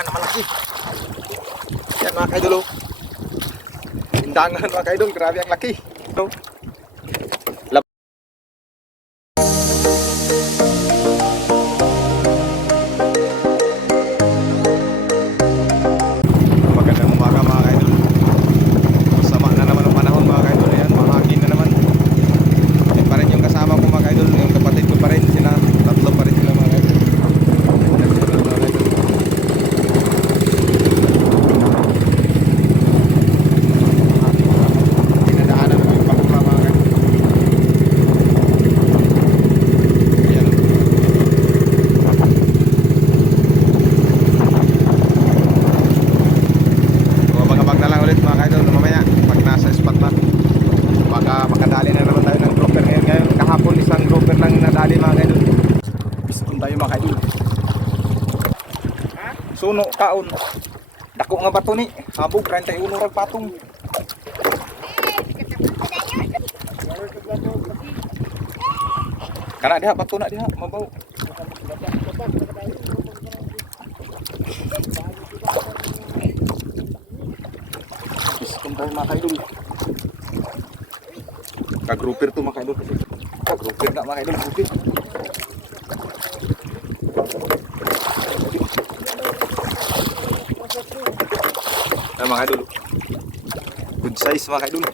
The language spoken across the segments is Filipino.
lindangan na malaki. Yan mga kaidol, oh. Lindangan mga kaidol, grabe ang laki. So, magandang umaga mga kaidol. Masama na naman ang panahon mga kaidol. Yan, mahangin na naman. Yan pa rin yung kasama ko mga kaidol. Yung kapatid ko pa rin. Sila, tatlo pa rin sila mga kaidol. Yan sila mga kaidol. Dinadaanan naman yung pakura mga kaidol. Ayan, oh. Abang-abang na lang ulit mga kaidol mamaya pag nasa spot na. Baka makadali na naman tayo ng grouper ngayon. Kahapon isang grouper lang nadali mga kaidol. Piston tayo mga kaidol. Suno kaon. Dako nga bato ni. Habog 31 rag patong. Kana diha bato na diha mabaw. Piston tayo mga kaidol. Kagrouper to mga kaidol. Kagrouper na mga kaidol. Grouper. Ay mga kaidol. Good size mga kaidol.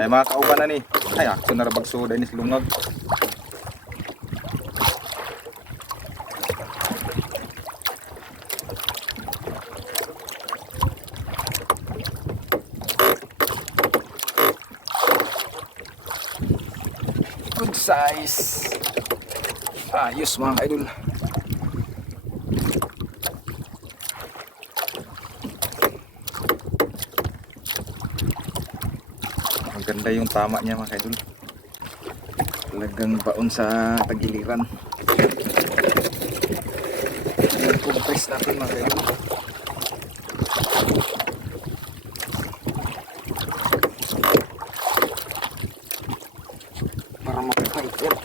Ay mga kauban na ni. Ay ako narabagso dahil ni silungag. Good size. Ayos mga kaidol. Maganda yung tama niya mga kaidol. Talagang baon sa tagiliran. Compress natin mga kaidol. Para mapapait yan.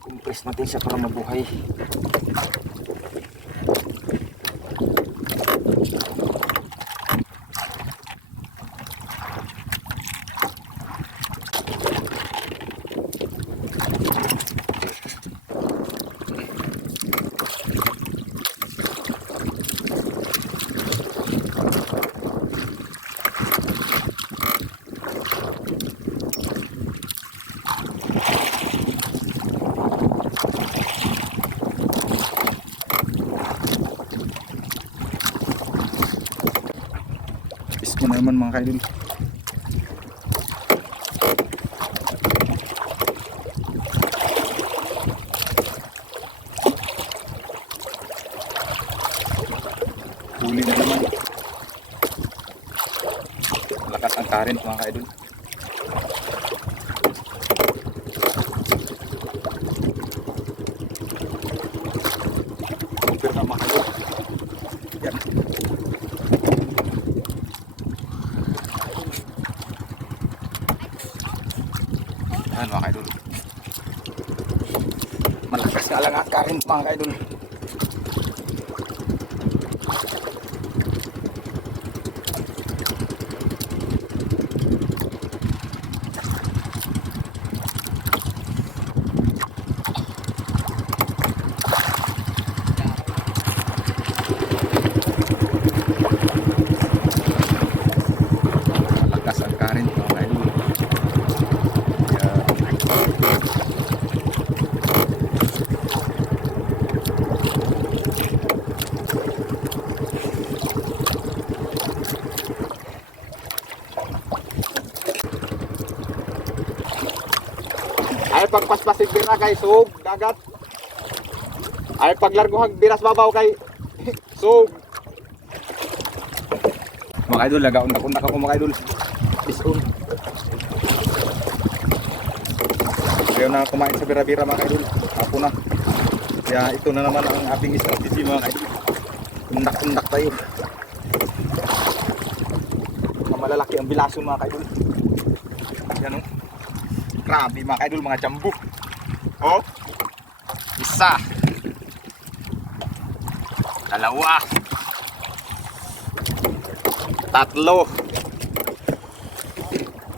Compress natin siya para mabuhay. Isko na naman mga kaidol. Huli na naman. Lakas ang current mga kaidol. Super na mga kaidol. Yan. Yan mga kaidol. Malakas nga lang ang current mga kaidol. Malakas ang current mga kaidol. Ay pagpaspasig bira kay sug dagat. Ay paglarguhag biras babaw kay sug. Mga idol, nagaundak-undak ako mga idol. Pison. Ayaw na kumain sa bira-bira mga idol. Ako na. Kaya ito na naman ang ating strategy mga kaidol. Undak-undak tayo. Malalaki ang bilason mga kaidol. Yan o. Grabe mga kaidol, mga jumbo. Oh. Isa. Dalawa. Tatlo.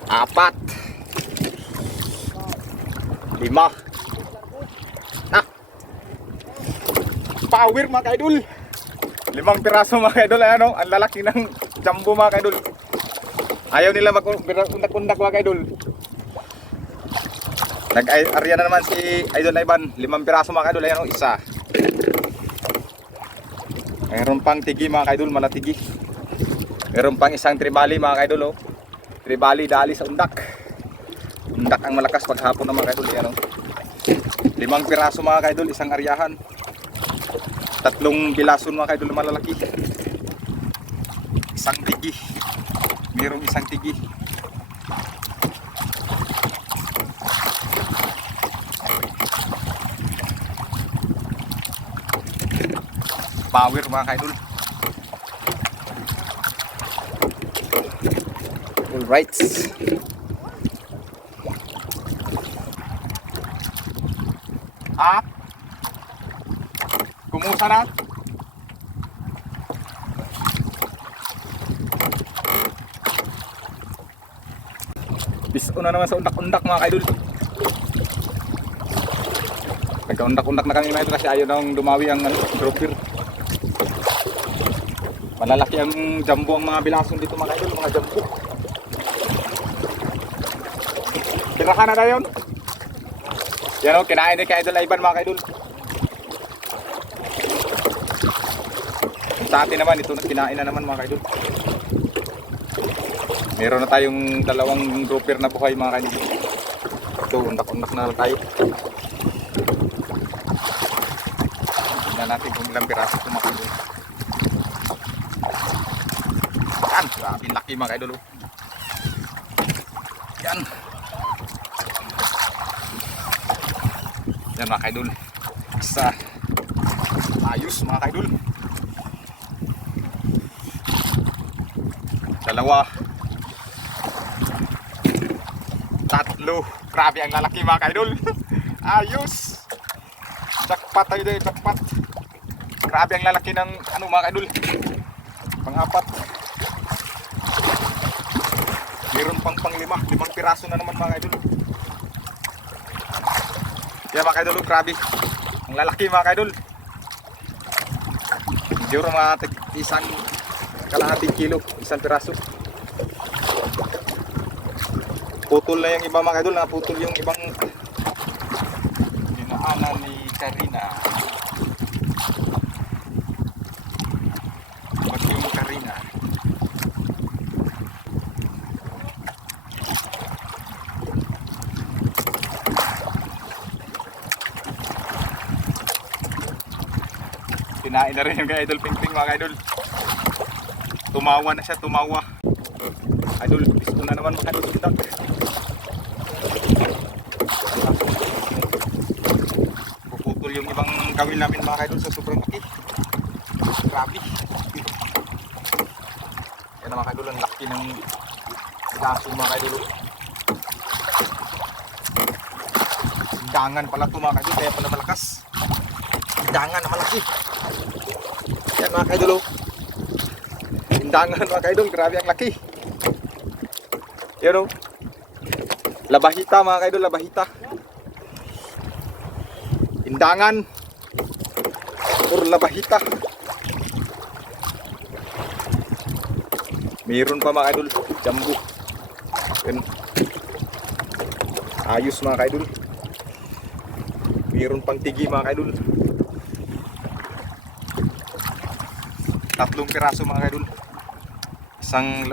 Apat. Lima. Power mga kaidol. 5 piraso mga kaidol. Ayan o, ang lalaki ng jumbo mga kaidol. Ayaw nila mag-undak-undak mga kaidol. Nag-arya na naman si Idol Ivan. 5 piraso mga kaidol. Ayan o, isa. Mayroon pang tigi mga kaidol, malatigi. Mayroon pang isang tribali mga kaidol. Oh. Tribali dali sa undak. Undak ang malakas paghapon ng mga kaidol. Ayan o. 5 piraso mga kaidol, isang aryahan. 3 bilason mga kaidol malalaki. Isang tigi. Mayroong isang tigi. Power mga kaidol. Alright. Up. Kumusta na? Biso na naman sa undak-undak mga kaidol. Nagka-undak-undak na kami na ito kasi ayaw nang dumawi ang grouper. Malalaki ang jumbo ang mga bilason dito mga kaidol, mga jumbo. Pinaka na yun. Yan o, kinain ni Idol Ivan mga kaidol. Sa atin naman, ito kinain na naman mga kaidol. Meron na tayong 2 grouper na buhay mga kaidol. Ito, undak-undak na lang tayo. Tingnan natin kung ilang piraso ito mga kaidol. Yan, grabe laki mga kaidol. Yan. Yan mga kaidol. Isa. Ayos mga kaidol. 2. 3. Grabe ang lalaki mga kaidol. Ayos. Jackpot tayo dito, jackpot. Grabe ang lalaki ng ano mga kaidol. Pang-4. Meron pang 5 piraso na naman mga kaidol. Yan mga kaidol, grabe. Ang lalaki mga kaidol. Siguro mga isang kalahating kilo, 1 piraso. Putol na yung iba mga kaidol, naputol yung ibang dinaanan ni Karina. Ba't yung Karina? Kinain na rin yung kay Idol Pingping mga kaidol. Tumawa na siya, tumawa. Idol, bisto na naman mga kaidol. Puputol yung ibang gawin namin mga kaidol sa sobrang laki. Grabe. Yan na mga kaidol, ang laki ng laso mga kaidol. Dangan pala ito mga kaidol, kaya pala malakas. Dangan na malaki. Yan mga kaidol. Indangan mga kaidol, grabe ang laki. Yan o. Labahita mga kaidol, labahita. Indangan. Or labahita. Mayroon pa mga kaidol, jumbo. Yan. Ayos mga kaidol. Mayroon pang tigi mga kaidol. 3 piraso mga kaidol. Isang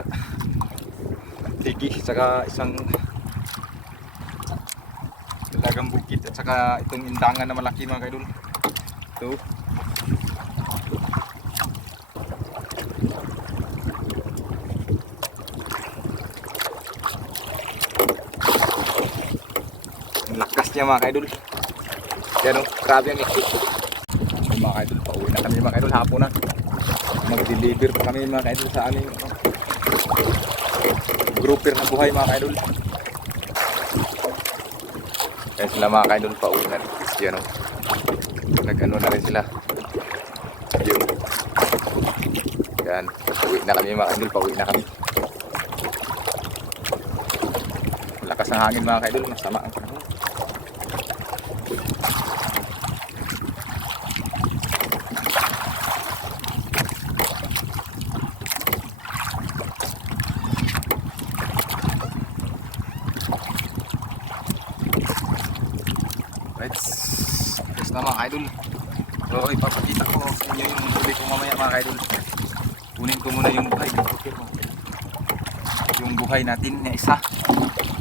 tigi, saka isang dalagang bukit, at saka itong indangan na malaki mga kaidol. Ito. Ang lakas niya mga kaidol. Yan o, grabe ang ikot. Mga kaidol, pauwi na kami mga kaidol, hapon na. Nag-deliver pa kami mga kaidol sa aming grouper na buhay mga kaidol. Kaya sila mga kaidol, pauwi na. Yan o, nag-ano na rin sila. Yun. Yan, pauwi na kami mga kaidol, pauwi na kami. Lakas ng hangin mga kaidol, masama ang panahon. Right, yes na mga kaidol. So ipapakita ko sa inyo yung huli ko mamaya mga kaidol. Kunin ko muna yung buhay dito. Yung buhay natin na isa.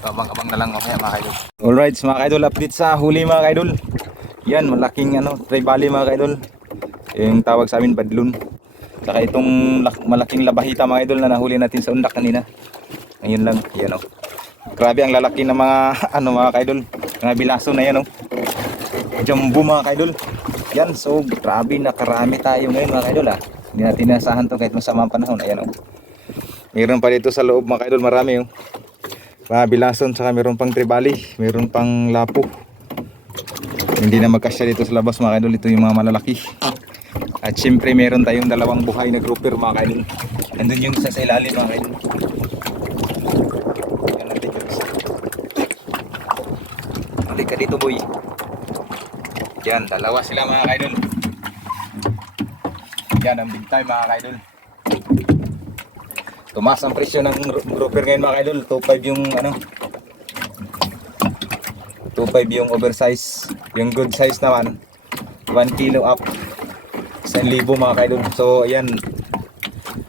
Abang-abang na lang mamaya mga kaidol. Alright mga kaidol, update sa huli mga kaidol. Yan, malaking tribali mga kaidol. Yung tawag sa amin badlun. Saka itong malaking labahita mga kaidol na nahuli natin sa undak kanina. Ngayon lang, yan o. Grabe ang lalaki ng mga mga kaidol. Mga bilaso na yan o. Jumbo mga kaidol. Yan, so grabe, nakarami tayo ngayon mga kaidol ha. Hindi natin inasahan to kahit masama ang panahon. Ayan o. Meron pa dito sa loob mga kaidol, marami o. Mga bilason, saka meron pang tribali, meron pang lapo. Hindi na magkasya dito sa labas mga kaidol. Ito yung mga malalaki. At syempre meron tayong dalawang buhay na grouper mga kaidol. Nandun yung isa sa ilalim mga kaidol. Yan natin yung isa. Balik ka dito boy. Yan, dalawa sila mga kaidol. Yan ang big time mga kaidol. Tumaas ang presyo ng grouper ngayon mga kaidol. 2.5 yung 2.5 yung oversize. Yung good size naman 1 kilo up 1,000 mga kaidol. So ayan,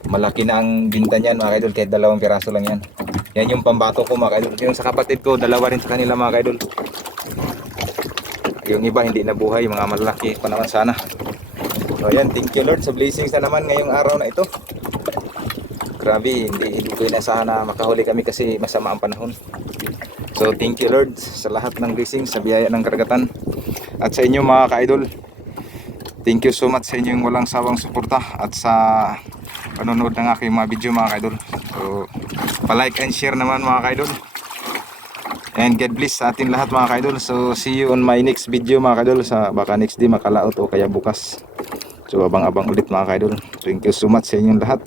malaki na ang binta niyan mga kaidol, kahit 2 piraso lang yan. Yan yung pambato ko mga kaidol. Yung sa kapatid ko, 2 rin sa kanila mga kaidol. Yung iba hindi na buhay, mga malaki pa naman sana. So ayan, thank you Lord sa blessings na naman ngayong araw na ito. Grabe, hindi ko inasahan na makahuli kami kasi masama ang panahon. So thank you Lord sa lahat ng blessings, sa biyaya ng karagatan. At sa inyo mga ka-idol, thank you so much sa inyong walang sawang suporta at sa panonood ng aking mga video mga ka-idol. So pa-like and share naman mga ka-idol. And God bless sa atin lahat mga ka-idol. So see you on my next video mga ka-idol, sa baka next day makalaot o kaya bukas. So abang-abang ulit mga ka-idol. Thank you so much sa inyong lahat.